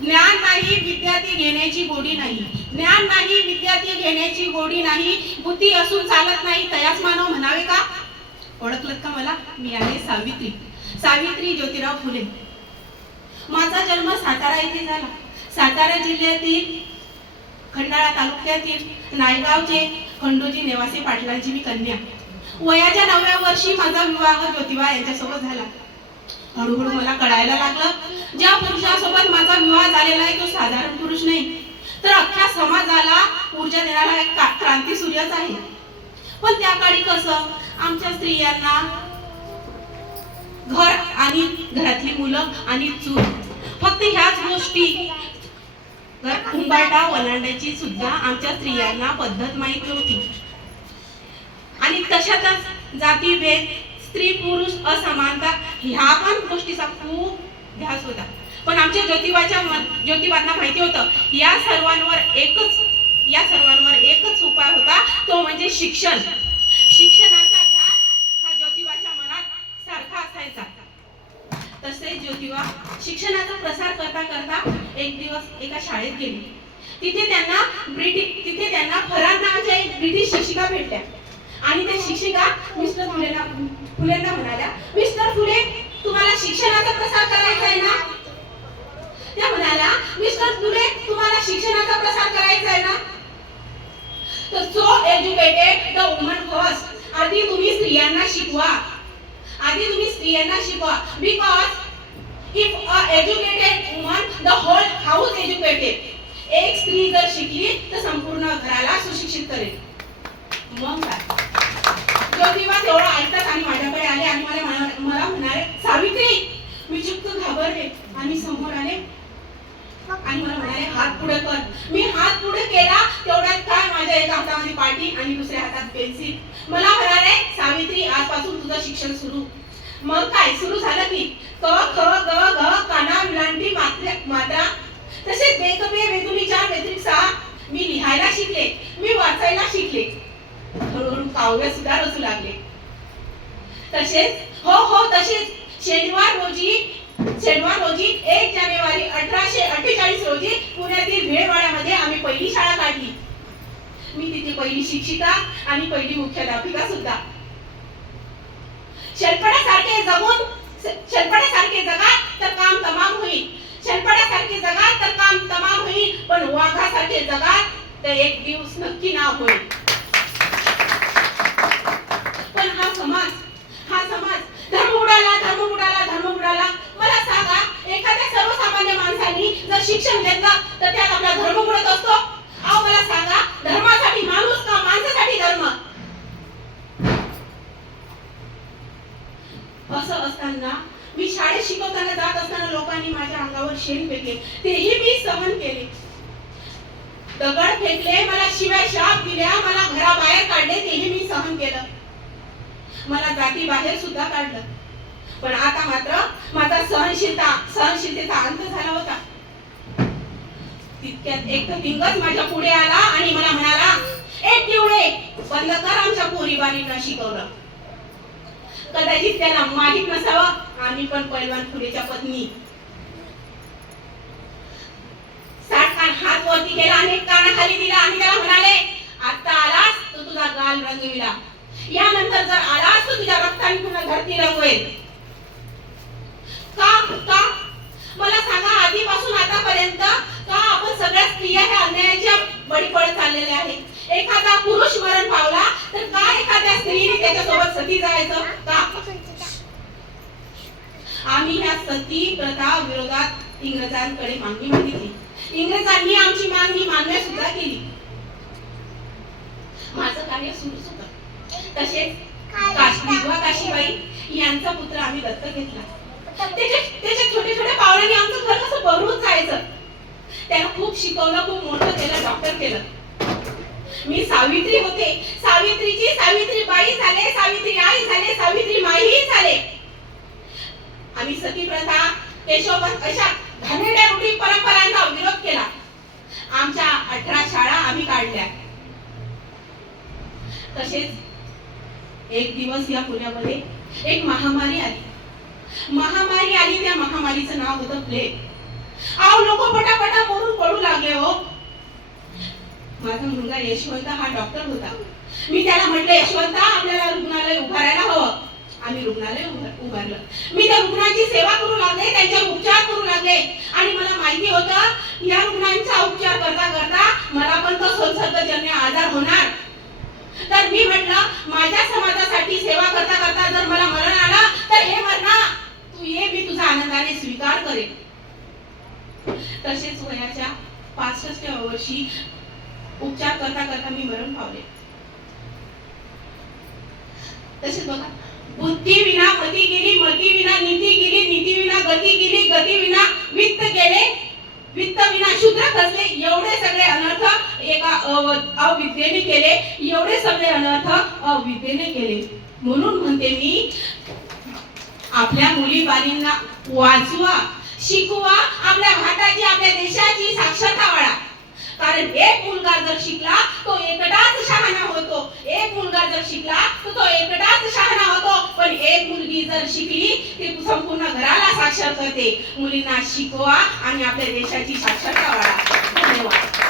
ज्ञान नाही विद्यार्थी घेण्याची गोडी नाही, ज्ञान नाही विद्यार्थी घेण्याची गोडी नाही, बुद्धी असून चालत नाही तयास मानव म्हणावे का? ओळखलत का मला? मी आहे सावित्री, सावित्री ज्योतिराव फुले. माझा जन्म सातारा येथे झाला. सातारा जिल्ह्यातील खंडाळा तालुक्यातील नायगावचे खंडोजी नेवासे पाटलांची मी कन्या. वयाच्या 9व्या वर्षी माझा विवाह ज्योतिबा यांच्यासोबत झाला. हळूहळू मला कळायला लागलं, ज्या पुरुषासोबत माझा विवाह झालेला आहे तो साधारण पुरुष नाही, तर अख्ख्या समाजाला ऊर्जा देणारा एक क्रांती सूर्यच आहे. पण त्या काळी कसं आमच्या स्त्रियांना घर आणि घरातली मुलं आणि चूल, फक्त ह्याच गोष्टी, कुंभारडा ओलांडायची सुद्धा आमच्या स्त्रियांना पद्धत माहित नव्हती. आणि तशातच जातीभेद, स्त्री पुरुष असमानता ह्या पण गोष्टीचा खूप ध्यास होता. पण आमच्या ज्योतिबांना माहिती होतं या सर्वांवर एकच उपाय होता, तो म्हणजे शिक्षण. शिक्षणाचा ध्यास हा ज्योतिबाच्या मनात सारखा असायचा. तसेच ज्योतिबा शिक्षणाचा प्रसार करता करता एक दिवस एका शाळेत गेले. तिथे त्यांना फरार नावाच्या एक ब्रिटिश शिक्षिका भेटल्या. आणि त्या शिक्षिका मिस्टर फुलेंना म्हणाल्या, मिस्टर फुले, तुम्हाला शिक्षणाचा प्रसार करायचा आहे ना? त्या म्हणाल्या, मिस्टर फुले, तुम्हाला शिक्षणाचा प्रसार करायचा आहे ना? तर so educated the woman first. आधी तुम्ही स्त्रियांना शिकवा, because if a educated woman the whole house educated. एक स्त्री जर शिकली तर संपूर्ण घराला सुशिक्षित करेल. मग काय, ज्योतिबा तेवढं ऐकतात आणि माझ्याकडे आले आणि मला म्हणाले, सावित्री. मी चुप्त घाबरले आणि समोर आले आणि मला म्हणाले, हात पुढे कर. मी हात पुढे केला, तेवढ्यात काय माझ्या एका हातामध्ये पाटी आणि दुसऱ्या हातात पेन्सिल. मला म्हणाले, सावित्री, आजपासून तुझं शिक्षण सुरू. मग काय सुरू झालं की क ख ग घ काना विलांटी मात्रा, तसेच बेकमे वेदुनी 4 व्यतिरिक्त 6 मी लिहायला शिकले, मी वाचायला शिकले. हळूहळू काव्य सुद्धा रचू लागले. तसेच शनिवार रोजी 1 जानेवारी 1848 रोजी पुण्यातील भेळवाड्यामध्ये आम्ही पहिली शाळा काढली. मी तिथे पहिली शिक्षिका आणि पहिली मुख्याध्यापिका सुद्धा. शेळपाड्यासारखे जगा तर काम तमाम होईल, शेळपाड्यासारखे जगा तर काम तमाम होईल, पण वाघासारखे जगा तर एक दिवस नक्की नाव होईल. पण हा समाज धर्म बुडाला. मला सांगा, एखाद्या सर्वसामान्य माणसाने जर शिक्षण घेतलं तर त्यात आपला धर्म बुडत असतो? अहो मला सांगा, धर्मासाठी माणूस का माणसासाठी धर्म? असं असताना मी शाळेत शिकवताना जात असताना लोकांनी माझ्या अंगावर शेण फेकले, तेही मी सहन केले. दगड फेकले, मला शिव्या शाप दिल्या, मला घराबाहेर काढले, तेही मी सहन केलं. मला जाती बाहेर सुद्धा काढलं. पण आता मात्र माझा सहनशीलतेचा अंत झाला होता. तितक्यात एक धिंगच माझ्या पुढे आला आणि मला म्हणाला, एक दिवळे बंद कर आमच्या पोरीबारींना शिकवलं. कदाचित त्याला माहित नसावं, आम्ही पण पैलवान फुलेच्या पत्नी. हात वरती केला आणि कानाखाली दिला आणि त्याला म्हणाले, आता आलास तर तुझा गाल रंगविला, यानंतर जर आलास तर तुझ्या रक्ताने पुन्हा धरती रंगवेल. का मला सांगा, आधीपासून आतापर्यंत का आपण सगळ्या स्त्रिया ह्या अन्यायाच्या बळी पडत चाललेल्या आहेत? एखादा पुरुष मरण पावला तर का एखाद्या स्त्रीने त्याच्यासोबत सती जायचं का? आम्ही ह्या सती प्रथा विरोधात इंग्रजांकडे मागणी मागितली. इंग्रजांनी आमची मागणी मान्य सुद्धा केली. माझं कार्य सुरूच होतं. तसेच विधवा काशीबाई यांचा पुत्र आम्ही दत्तक घेतला. त्याच्या छोटे पावलांनी आमचं घर कसं भरून जायचं. त्याला खूप शिकवलं, खूप मोठं केलं, डॉक्टर केलं. मी सावित्री होते. सावित्रीची सावित्रीबाई झाले, सावित्री आई झाले, सावित्री माई झाले. आम्ही सती प्रथा, केशववध अशा घाणेरड्या रूढी परंपरांचा विरोध केला. आमच्या 18 शाळा आम्ही काढल्या. तसेच एक दिवस या पुण्यामध्ये एक महामारी आली. त्या महामारीचं नाव होतं प्लेग. अहो लोक पटापटा मरून पडू लागले हो. माझा मुलगा यशवंत हा डॉक्टर होता. मी त्याला म्हटलं, यशवंत आपल्याला रुग्णालय उभारायला हवं. आम्ही रुग्णालय उभारलं. मी त्या रुग्णांची सेवा करू लागले, त्यांच्यावर उपचार करू लागले आणि मला माहिती होतं या रुग्णांचा उपचार करता करता मला पण तो संसर्गजन्य आजार होणार. तर मी म्हटलं, माझ्या समाजासाठी सेवा करता करता जर मला मरण आलं तर हे मरण तू ये, मी तुझा आनंदाने स्वीकार करेन. तसेच वयाच्या 65व्या वर्षी उपचार करता करता मी मरण पावले. तसेच बघा, बुद्धी विना मती गेली, मती विना नीती गेली, नीती विना गती गेली, गती विना वित्त गेले, वित्त विना शूद्र खचले. एवढे सगळे अनर्थ एका अविद्येने केले, एवढे सगळे अनर्थ अविद्येने केले. म्हणून म्हणते मी, आपल्या मुली बाळींना वाचवा, शिकवा, आपल्या भारताची आपल्या देशाची साक्षरता वाढा. कारण एक मुलगा जर शिकला तो एकटाच शहाणा होतो, एक मुलगा जर शिकला तर तो एकटाच शहाणा होतो, पण एक मुलगी जर शिकली ती संपूर्ण घराला साक्षर करते. मुलींना शिकवा आणि आपल्या देशाची साक्षरता वाढा. धन्यवाद.